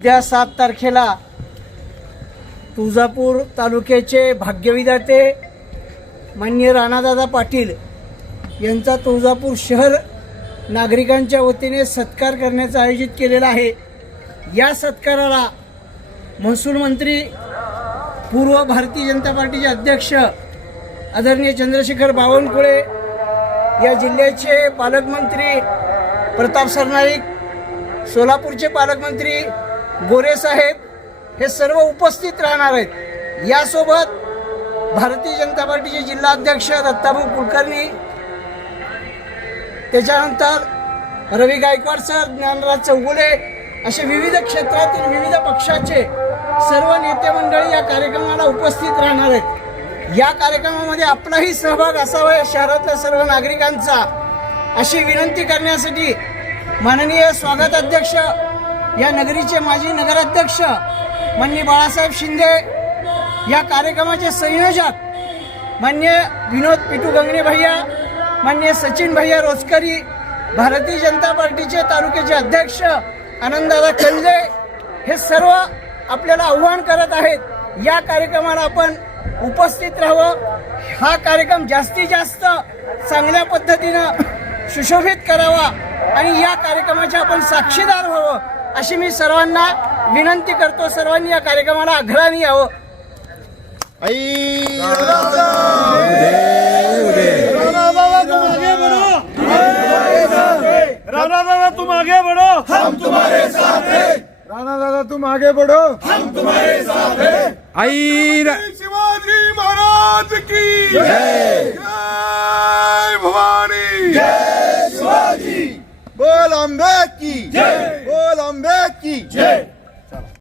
त्या सात तारखेला तुळजापूर तालुक्याचे भाग्यविधाते मान्य राणादादा पाटील यांचा तुळजापूर शहर नागरिकांच्या वतीने सत्कार करण्याचं आयोजित केलेला आहे. या सत्काराला महसूल मंत्री पूर्व भारतीय जनता पार्टीचे अध्यक्ष आदरणीय चंद्रशेखर बावनकुळे या जिल्ह्याचे पालकमंत्री प्रताप सरनाईक सोलापूरचे पालकमंत्री गोरेसाहेब हे सर्व उपस्थित राहणार आहेत. यासोबत भारतीय जनता पार्टीचे जिल्हाध्यक्ष दत्ताभाऊ कुलकर्णी त्याच्यानंतर रवी गायकवाड सर ज्ञानराज चौगुले असे विविध क्षेत्रातील विविध पक्षाचे सर्व नेते मंडळी या कार्यक्रमाला उपस्थित राहणार आहेत. या कार्यक्रमामध्ये आपलाही सहभाग असावा या शहरातल्या सर्व नागरिकांचा अशी विनंती करण्यासाठी माननीय स्वागत अध्यक्ष या नगरीचे माजी नगराध्यक्ष माननीय बाळासाहेब शिंदे या कार्यक्रमाचे संयोजक मान्य विनोद पिटू गंगणे भैया मान्य सचिन भैया रोजकरी भारतीय जनता पार्टीचे तालुक्याचे अध्यक्ष आनंददादा कल्ले हे सर्व आपल्याला आव्हान करत आहेत. या कार्यक्रमाला आपण उपस्थित राहावं. हा कार्यक्रम जास्तीत जास्त चांगल्या पद्धतीनं सुशोभित करावा आणि या कार्यक्रमाचे आपण साक्षीदार व्हावं. अशी मी सर्वांना विनंती करतो सर्वांनी या कार्यक्रमाला अग्रणी यावं. राणा दादा तुम आगे बढ़ो. हम तुम्हारे साथ हैं। राणा दादा तुम आगे बढ़ो. हम तुम्हारे साथ हैं। आई शिवाजी महाराज की जय। जय भवानी। जय शिवाजी। बोल अम्बे की जय। बोल अम्बे की जय